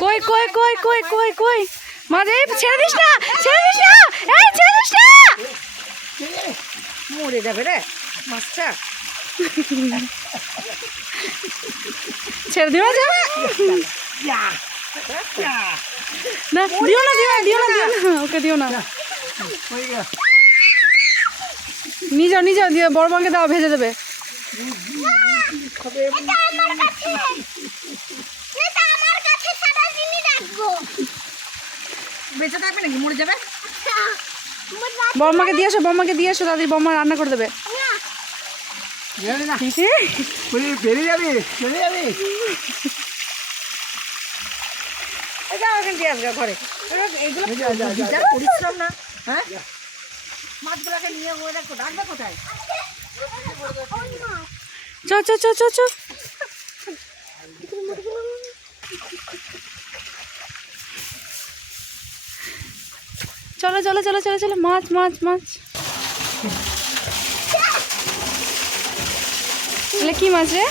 কই কই কই কই কই কই মাছ, এই ছেড়ে দিস না, ছেড়ে দিস না, এই ছেড়ে দিস না, মরে যাবে রে মাছটা। ছেড়ে দিও না, না দিও না, দিও না, দিও না, দিও না, ওকে দিও না, নিয়ে যাও, নিয়ে যাও, দিয়ে বড় মাকে দাও, ভেজে দেবে। বেঁচে থাকবে নাকি, মরে যাবে? বড়মাকে দিয়ে আসো, বড়মাকে দিয়ে আসো, দাদি বড়মা রান্না করে দেবে। বেরিয়ে যাবি, বেরিয়ে যাবি। ঘরে এগুলো পরিশ্রম না, হ্যাঁ? মাছগুলোকে নিয়ে রাখবে কোথায়? চ চ চ চ চ, চলো চলো চলো চলো চলো, মাছ মাছ মাছ। এগুলো কি মাছ রে?